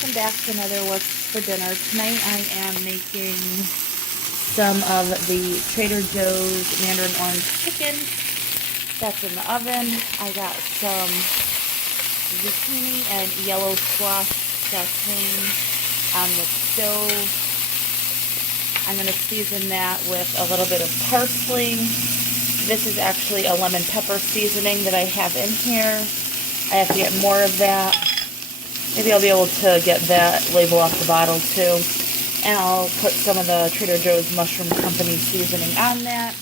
welcome back to another What's for Dinner. Tonight I am making some of the Trader Joe's Mandarin Orange chicken. That's in the oven. I got some zucchini and yellow squash sauteing on the stove. I'm going to season that with a little bit of parsley. This is actually a lemon pepper seasoning that I have in here. I have to get more of that. Maybe I'll be able to get that label off the bottle too. And I'll put some of the Trader Joe's Mushroom Company seasoning on that.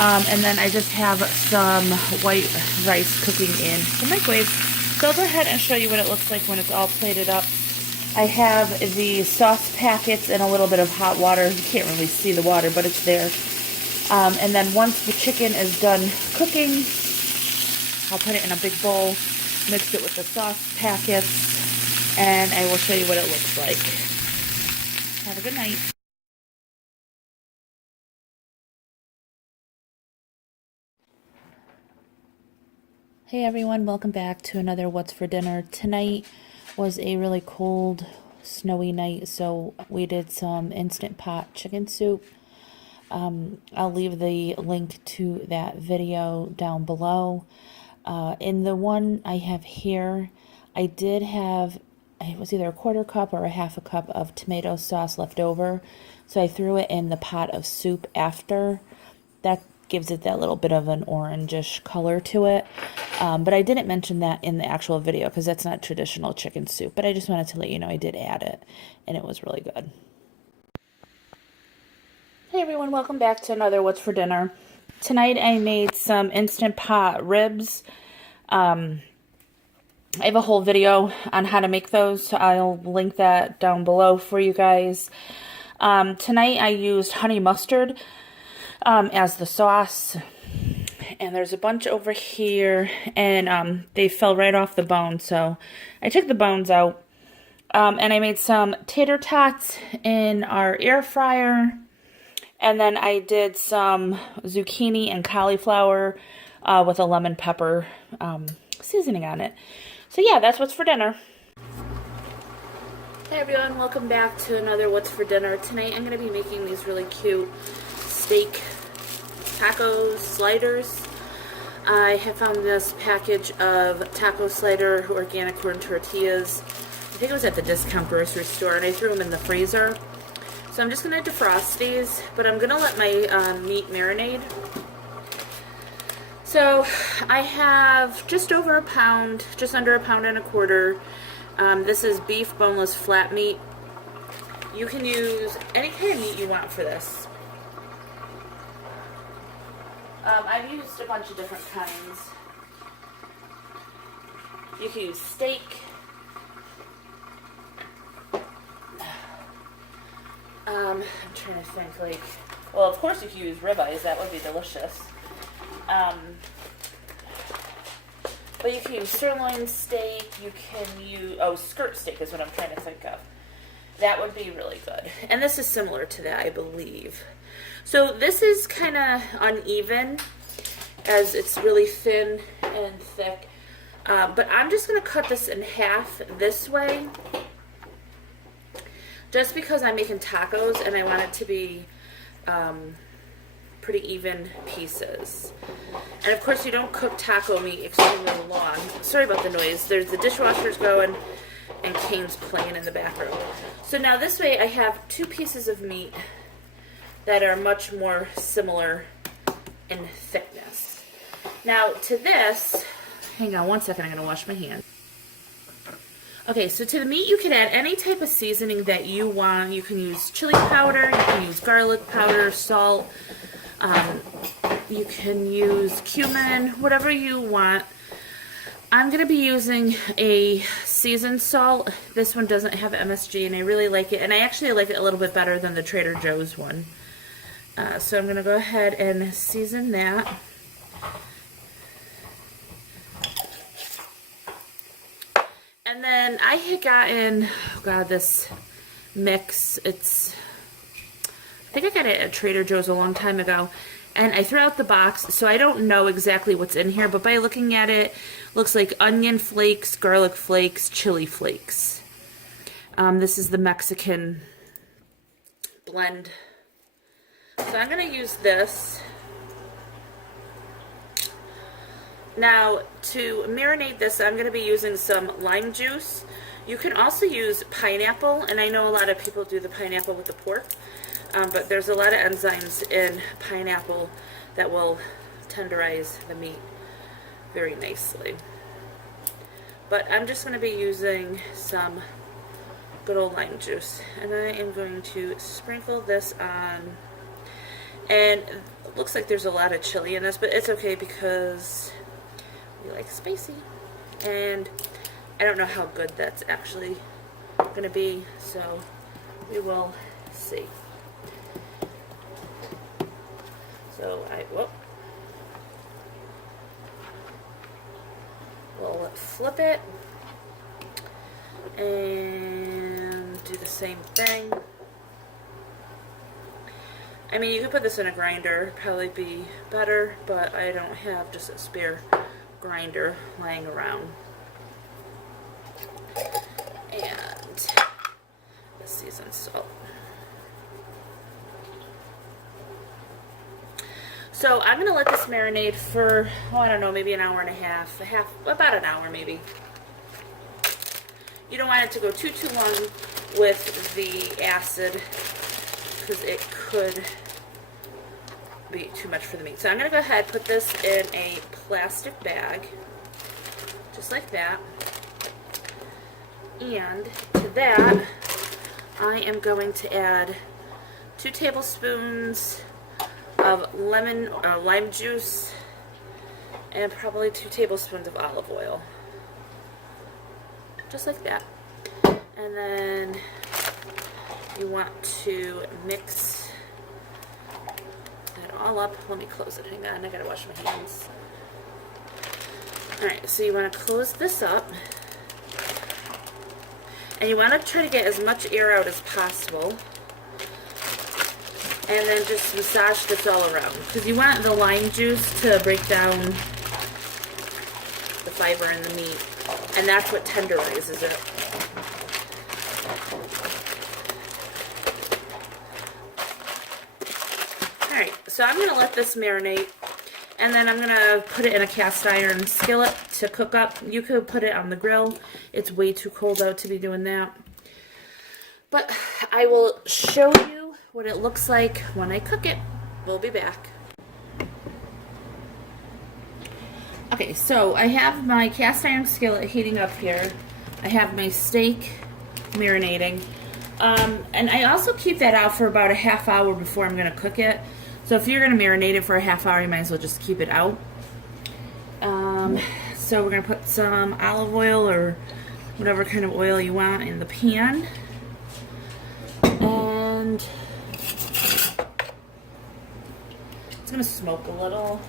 And then I just have some white rice cooking in the microwave. So I'll go ahead and show you what it looks like when it's all plated up. I have the sauce packets and a little bit of hot water. You can't really see the water, but it's there. And then once the chicken is done cooking, I'll put it in a big bowl, mix it with the sauce packets, and I will show you what it looks like. Have a good night. Hey everyone, welcome back to another What's for Dinner. Tonight was a really cold, snowy night, so we did some Instant Pot chicken soup. I'll leave the link to that video down below. In the one I have here, I did have, it was either a quarter cup or a half a cup of tomato sauce left over. So I threw it in the pot of soup after. That gives it that little bit of an orangish color to it. But I didn't mention that in the actual video because that's not traditional chicken soup. But I just wanted to let you know I did add it, and it was really good. Hey everyone, welcome back to another What's for Dinner. Tonight I made some Instant Pot ribs. I have a whole video on how to make those, so I'll link that down below for you guys. Tonight I used honey mustard as the sauce, and there's a bunch over here, and they fell right off the bone, so I took the bones out. And I made some tater tots in our air fryer. And then I did some zucchini and cauliflower with a lemon pepper seasoning on it. So yeah, that's what's for dinner. Hey everyone, welcome back to another What's for Dinner. Tonight I'm going to be making these really cute steak taco sliders. I have found this package of taco slider organic corn tortillas. I think it was at the discount grocery store, and I threw them in the freezer. So I'm just going to defrost these, but I'm going to let my meat marinate. So I have just over a pound, just under a pound and a quarter. This is beef boneless flat meat. You can use any kind of meat you want for this. I've used a bunch of different kinds. You can use steak. I'm trying to think, like, well, of course you can use ribeyes, that would be delicious. But you can use sirloin steak, you can use, skirt steak is what I'm trying to think of. That would be really good. And this is similar to that, I believe. So this is kind of uneven, as it's really thin and thick. But I'm just going to cut this in half this way. Just because I'm making tacos and I want it to be pretty even pieces. And of course you don't cook taco meat extremely long. Sorry about the noise. There's the dishwashers going and Kane's playing in the background. So now this way I have two pieces of meat that are much more similar in thickness. Now to this, hang on one second, I'm going to wash my hands. Okay, so to the meat you can add any type of seasoning that you want. You can use chili powder, you can use garlic powder, salt, you can use cumin, whatever you want. I'm going to be using a seasoned salt. This one doesn't have MSG and I really like it. And I actually like it a little bit better than the Trader Joe's one. So I'm going to go ahead and season that. And then I had gotten, oh god, this mix. I think I got it at Trader Joe's a long time ago. And I threw out the box, so I don't know exactly what's in here, but by looking at it, looks like onion flakes, garlic flakes, chili flakes. This is the Mexican blend. So I'm going to use this. Now, to marinate this, I'm going to be using some lime juice. You can also use pineapple, and I know a lot of people do the pineapple with the pork, but there's a lot of enzymes in pineapple that will tenderize the meat very nicely. But I'm just going to be using some good old lime juice, and I am going to sprinkle this on. And it looks like there's a lot of chili in this, but it's okay because we like spicy. And I don't know how good that's actually going to be, so we will see. So we'll flip it and do the same thing. I mean, you could put this in a grinder, probably be better, but I don't have just a spare grinder lying around. And the seasoned salt. So I'm gonna let this marinate for, I don't know, maybe an hour and a half, about an hour maybe. You don't want it to go too long with the acid, because it could be too much for the meat. So I'm going to go ahead and put this in a plastic bag, just like that. And to that, I am going to add 2 tablespoons of lime juice and probably 2 tablespoons of olive oil. Just like that. And then you want to mix that all up. Let me close it. Hang on, I gotta wash my hands. Alright, so you want to close this up. And you want to try to get as much air out as possible. And then just massage this all around. Because you want the lime juice to break down the fiber in the meat. And that's what tenderizes it. Alright, so I'm going to let this marinate, and then I'm going to put it in a cast iron skillet to cook up. You could put it on the grill. It's way too cold out to be doing that. But I will show you what it looks like when I cook it. We'll be back. Okay, so I have my cast iron skillet heating up here. I have my steak marinating. And I also keep that out for about a half hour before I'm going to cook it. So if you're going to marinate it for a half hour, you might as well just keep it out. So we're going to put some olive oil or whatever kind of oil you want in the pan. And it's going to smoke a little.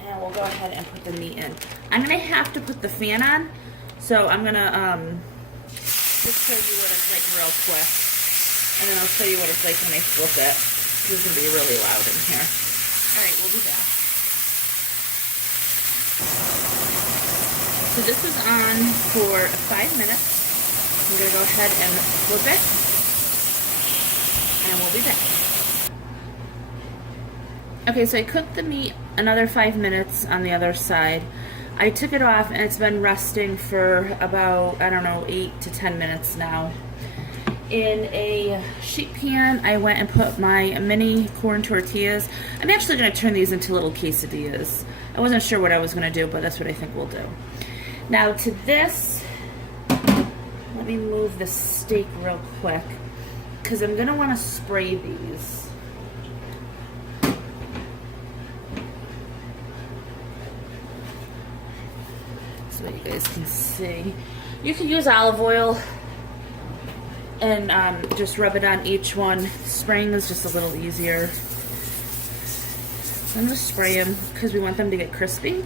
And we'll go ahead and put the meat in. I'm going to have to put the fan on, so I'm going to just show you what it's like real quick. And then I'll show you what it's like when I flip it. This is going to be really loud in here. Alright, we'll be back. So this is on for 5 minutes. I'm going to go ahead and flip it. And we'll be back. Okay, so I cooked the meat another 5 minutes on the other side. I took it off and it's been resting for about, I don't know, 8 to 10 minutes now. In a sheet pan, I went and put my mini corn tortillas. I'm actually going to turn these into little quesadillas. I wasn't sure what I was going to do, but that's what I think we'll do. Now to this, let me move the steak real quick, because I'm going to want to spray these. So you guys can see. You can use olive oil and just rub it on each one. Spraying is just a little easier. So I'm going to spray them because we want them to get crispy.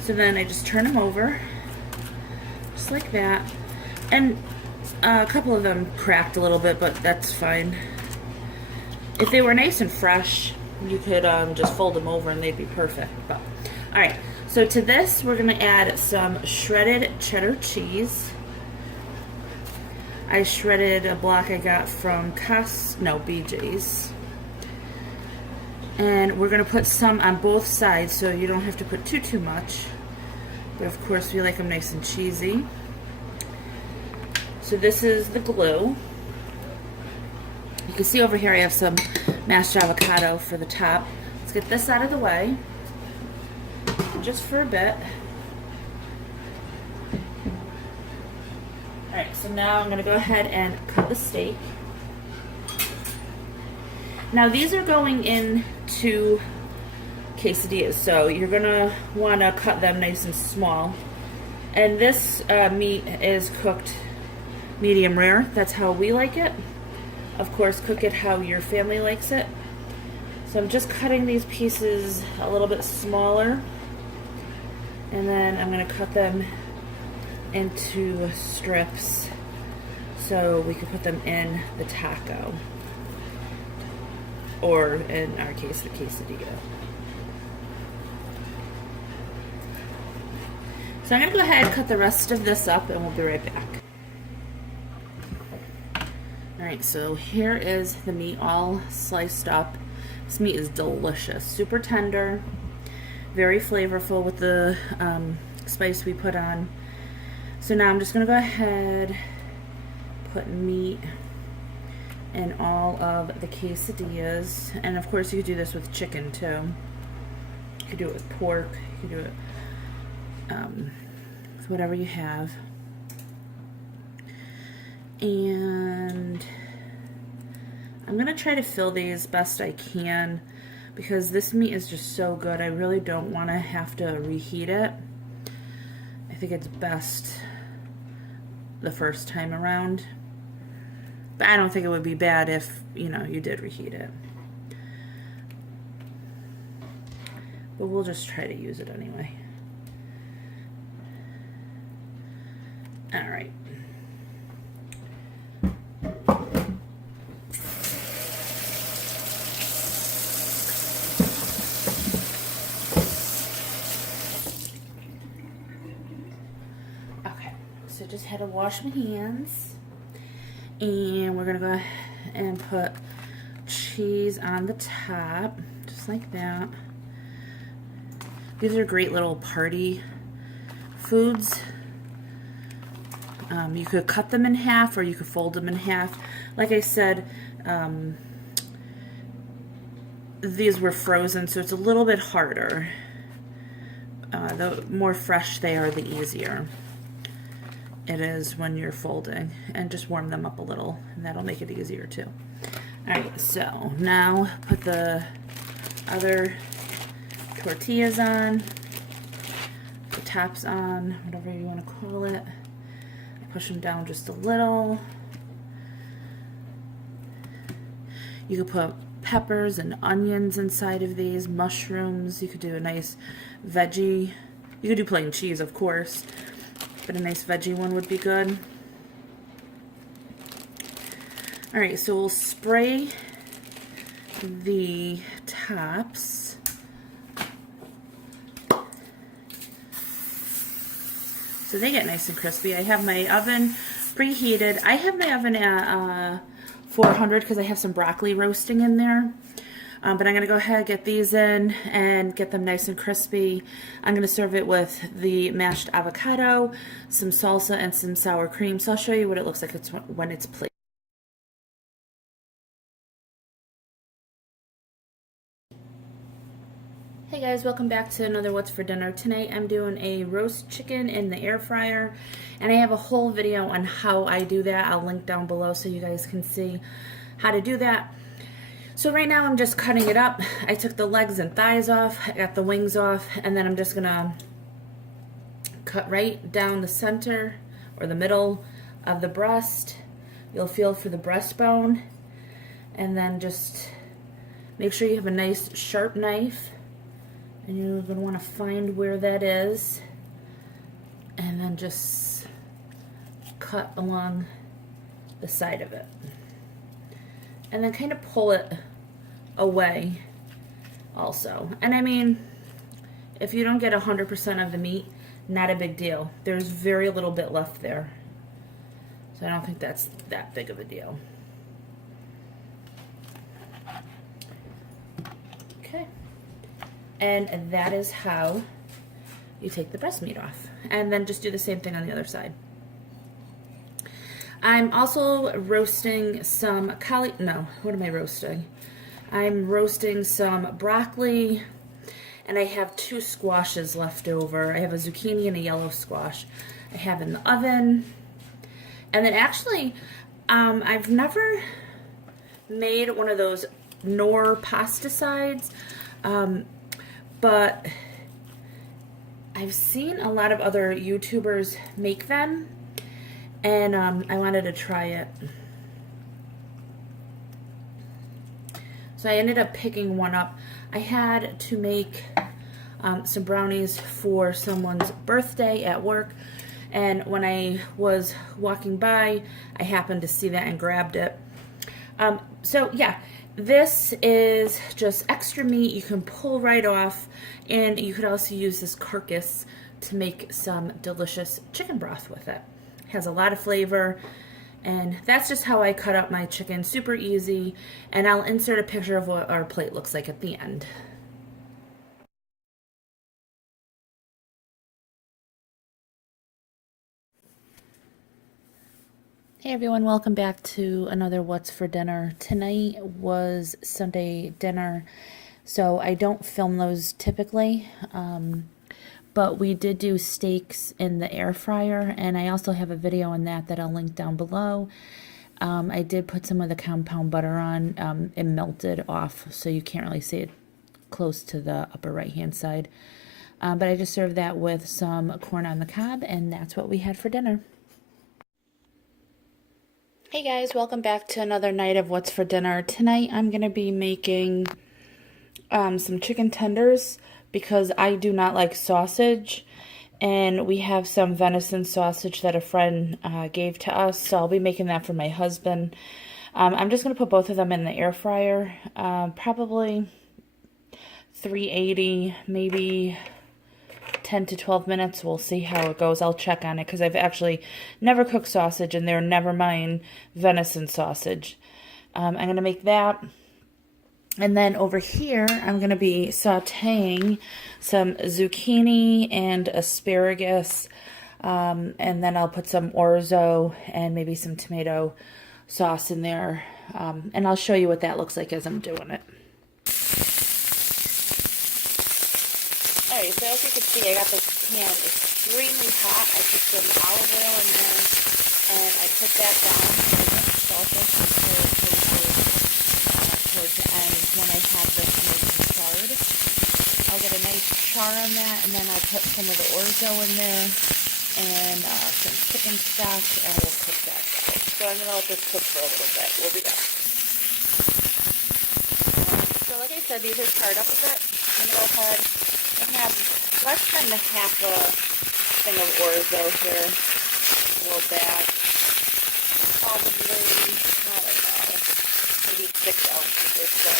So then I just turn them over, just like that. And a couple of them cracked a little bit, but that's fine. If they were nice and fresh, you could just fold them over and they'd be perfect. But, alright, So to this, we're going to add some shredded cheddar cheese. I shredded a block I got from BJ's. And we're going to put some on both sides, so you don't have to put too much. But of course, we like them nice and cheesy. So this is the glue. You can see over here I have some mashed avocado for the top. Let's get this out of the way, just for a bit. Alright, so now I'm going to go ahead and cut the steak. Now these are going into quesadillas, so you're going to want to cut them nice and small. And this meat is cooked medium rare. That's how we like it. Of course, cook it how your family likes it. So I'm just cutting these pieces a little bit smaller, and then I'm going to cut them into strips so we can put them in the taco, or in our case, the quesadilla. So I'm going to go ahead and cut the rest of this up, and we'll be right back. Alright, so here is the meat all sliced up. This meat is delicious, super tender, very flavorful with the spice we put on. So now I'm just going to go ahead, put meat in all of the quesadillas. And of course you could do this with chicken too. You could do it with pork, you could do it with whatever you have. And I'm going to try to fill these best I can because this meat is just so good. I really don't want to have to reheat it. I think it's best the first time around. But I don't think it would be bad if, you know, you did reheat it. But we'll just try to use it anyway. All right. So just had to wash my hands, and we're gonna go and put cheese on the top, just like that. These are great little party foods. You could cut them in half, or you could fold them in half. Like I said, these were frozen, so it's a little bit harder. The more fresh they are, the easier it is when you're folding. And just warm them up a little, and that'll make it easier too. Alright, so now put the other tortillas on, the tops on, whatever you want to call it. Push them down just a little. You could put peppers and onions inside of these, mushrooms. You could do a nice veggie. You could do plain cheese, of course, but a nice veggie one would be good. Alright, so we'll spray the tops. So they get nice and crispy. I have my oven preheated. I have my oven at 400 because I have some broccoli roasting in there. But I'm going to go ahead and get these in and get them nice and crispy. I'm going to serve it with the mashed avocado, some salsa, and some sour cream. So I'll show you what it looks like when it's plated. Hey guys, welcome back to another What's for Dinner. Tonight I'm doing a roast chicken in the air fryer, and I have a whole video on how I do that. I'll link down below so you guys can see how to do that. So right now I'm just cutting it up. I took the legs and thighs off, I got the wings off, and then I'm just gonna cut right down the center or the middle of the breast. You'll feel for the breastbone, and then just make sure you have a nice sharp knife. And you're going to want to find where that is, and then just cut along the side of it. And then kind of pull it away also. And I mean, If you don't get 100% of the meat, not a big deal. There's very little bit left there. So I don't think that's that big of a deal. Okay. And that is how you take the breast meat off. And then just do the same thing on the other side. I'm also roasting some what am I roasting? I'm roasting some broccoli, and I have 2 squashes left over. I have a zucchini and a yellow squash I have in the oven. And then actually, I've never made one of those Knorr pasta sides, but I've seen a lot of other YouTubers make them, and I wanted to try it. So I ended up picking one up. I had to make some brownies for someone's birthday at work, and when I was walking by, I happened to see that and grabbed it. So yeah, this is just extra meat you can pull right off, and you could also use this carcass to make some delicious chicken broth with it. It has a lot of flavor, and that's just how I cut up my chicken. Super easy, and I'll insert a picture of what our plate looks like at the end. Hey everyone, welcome back to another What's for Dinner. Tonight was Sunday dinner, so I don't film those typically, but we did do steaks in the air fryer, and I also have a video on that I'll link down below. I did put some of the compound butter on. It melted off, so you can't really see it close to the upper right hand side, but I just served that with some corn on the cob, and that's what we had for dinner. Hey guys, welcome back to another night of What's for Dinner. Tonight I'm going to be making some chicken tenders because I do not like sausage, and we have some venison sausage that a friend gave to us, so I'll be making that for my husband. I'm just going to put both of them in the air fryer, probably 380, maybe 10 to 12 minutes. We'll see how it goes. I'll check on it because I've actually never cooked sausage, and they're never mind venison sausage. I'm going to make that. And then over here, I'm going to be sauteing some zucchini and asparagus. And then I'll put some orzo and maybe some tomato sauce in there. And I'll show you what that looks like as I'm doing it. Alright, so as you can see, I got this pan extremely hot. I put some olive oil in there, and I put that down towards the end when I have this nice and charred. I'll get a nice char on that, and then I'll put some of the orzo in there, and some chicken stock, and we'll cook that down. So I'm going to let this cook for a little bit. We'll be back. So like I said, these are charred up a bit. I'm going to go ahead and have less than half a thing of orzo here, a little bag, probably, I don't know, maybe 6 ounces or so.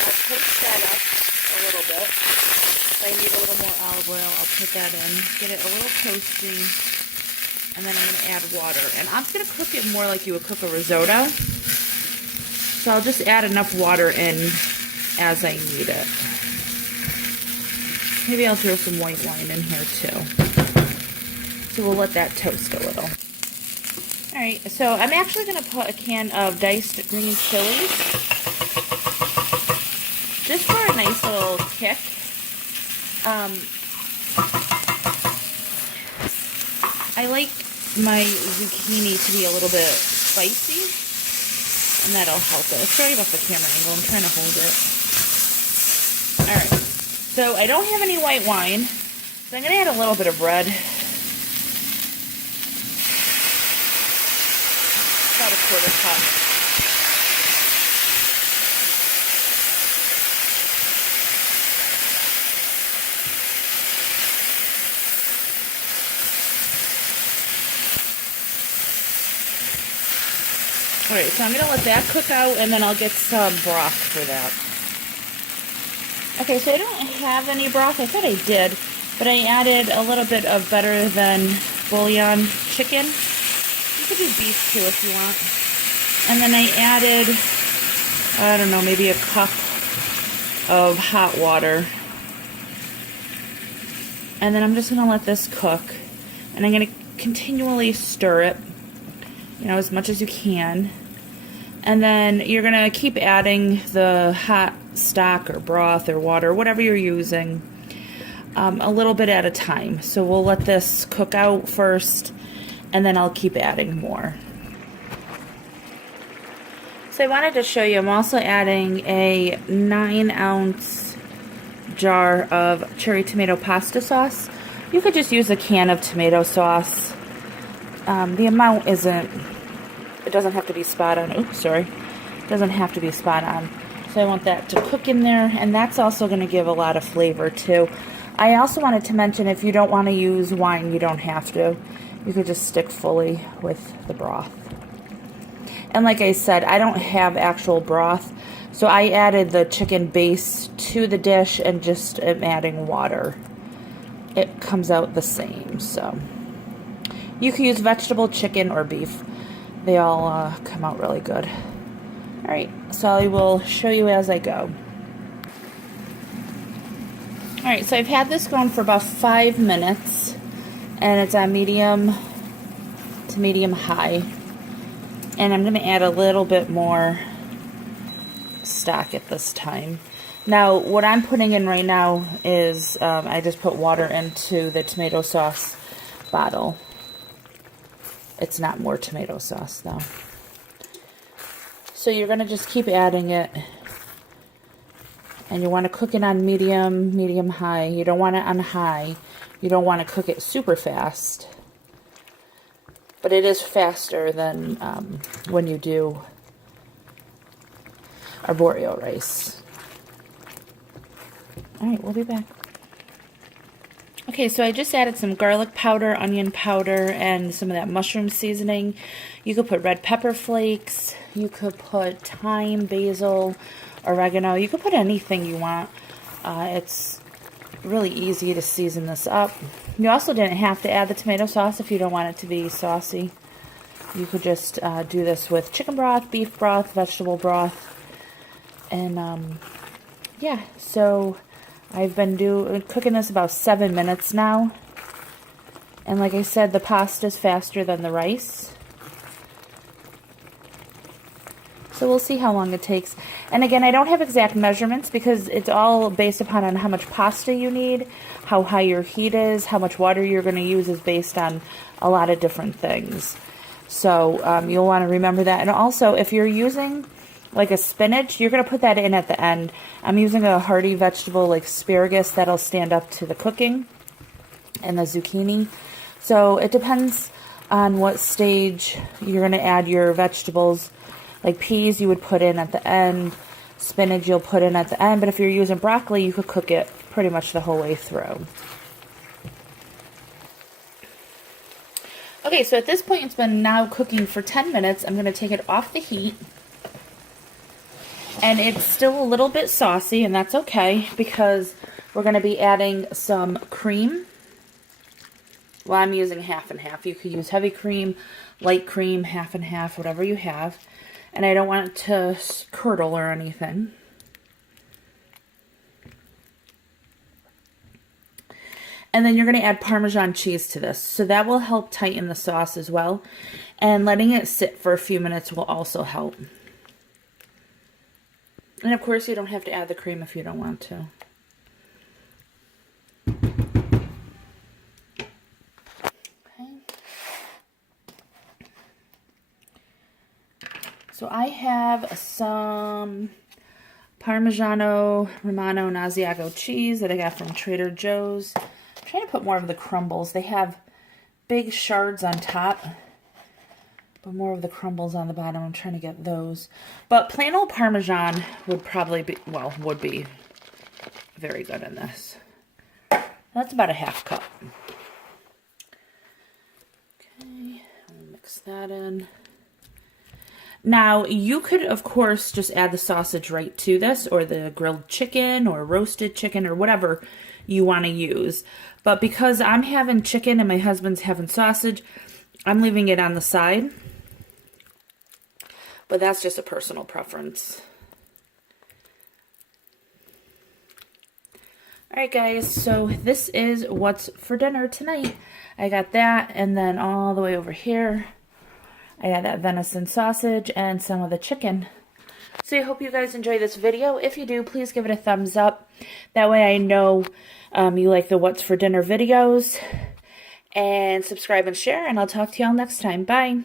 I'll toast that up a little bit. If I need a little more olive oil, I'll put that in, get it a little toasty, and then I'm going to add water. And I'm going to cook it more like you would cook a risotto. So I'll just add enough water in as I need it. Maybe I'll throw some white wine in here too. So we'll let that toast a little. Alright, so I'm actually going to put a can of diced green chilies, just for a nice little kick. I like my zucchini to be a little bit spicy, and that'll help it. Sorry about the camera angle, I'm trying to hold it. Alright. So I don't have any white wine, so I'm going to add a little bit of red. About a 1/4 cup. Alright, so I'm going to let that cook out, and then I'll get some broth for that. Okay, so I don't have any broth. I thought I did, but I added a little bit of better than bouillon chicken. You could do beef too if you want. And then I added, I don't know, maybe a cup of hot water. And then I'm just going to let this cook. And I'm going to continually stir it, you know, as much as you can. And then you're going to keep adding the hot stock or broth or water, whatever you're using, a little bit at a time. So we'll let this cook out first, and then I'll keep adding more. So I wanted to show you, I'm also adding a 9-ounce jar of cherry tomato pasta sauce. You could just use a can of tomato sauce. The amount isn't, it doesn't have to be spot on. Oops, sorry. It doesn't have to be spot on. So I want that to cook in there, and that's also going to give a lot of flavor too. I also wanted to mention, if you don't want to use wine, you don't have to. You could just stick fully with the broth. And like I said, I don't have actual broth, so I added the chicken base to the dish and just am adding water. It comes out the same, so. You can use vegetable, chicken, or beef. They all come out really good. Alright, so I will show you as I go. Alright, so I've had this going for about 5 minutes, and it's on medium to medium high. And I'm going to add a little bit more stock at this time. Now, what I'm putting in right now is, I just put water into the tomato sauce bottle. It's not more tomato sauce, though. So you're going to just keep adding it. And you want to cook it on medium, medium-high. You don't want it on high. You don't want to cook it super fast. But it is faster than when you do arborio rice. Alright, we'll be back. Okay, so I just added some garlic powder, onion powder, and some of that mushroom seasoning. You could put red pepper flakes. You could put thyme, basil, oregano. You could put anything you want. It's really easy to season this up. You also didn't have to add the tomato sauce if you don't want it to be saucy. You could just do this with chicken broth, beef broth, vegetable broth. And yeah, so I've been cooking this about 7 minutes now. And like I said, the pasta is faster than the rice. So we'll see how long it takes. And again, I don't have exact measurements because it's all based upon how much pasta you need, how high your heat is, how much water you're going to use is based on a lot of different things. So you'll want to remember that. And also, if you're using like a spinach, you're going to put that in at the end. I'm using a hearty vegetable like asparagus that'll stand up to the cooking, and the zucchini. So it depends on what stage you're going to add your vegetables. Like peas you would put in at the end, spinach you'll put in at the end, but if you're using broccoli, you could cook it pretty much the whole way through. Okay, so at this point it's been now cooking for 10 minutes. I'm going to take it off the heat. And it's still a little bit saucy, and that's okay because we're going to be adding some cream. Well, I'm using half and half. You could use heavy cream, light cream, half and half, whatever you have. And I don't want it to curdle or anything. And then you're going to add Parmesan cheese to this. So that will help tighten the sauce as well. And letting it sit for a few minutes will also help. And of course, you don't have to add the cream if you don't want to. So I have some Parmigiano Romano and Asiago cheese that I got from Trader Joe's. I'm trying to put more of the crumbles. They have big shards on top, but more of the crumbles on the bottom. I'm trying to get those. But plain old Parmesan would probably be, well, would be very good in this. That's about a half cup. Okay, I'll mix that in. Now, you could, of course, just add the sausage right to this, or the grilled chicken, or roasted chicken, or whatever you want to use. But because I'm having chicken and my husband's having sausage, I'm leaving it on the side. But that's just a personal preference. Alright guys, so this is what's for dinner tonight. I got that, and then all the way over here, I got that venison sausage and some of the chicken. So I hope you guys enjoy this video. If you do, please give it a thumbs up. That way I know you like the what's for dinner videos. And subscribe and share, and I'll talk to y'all next time. Bye.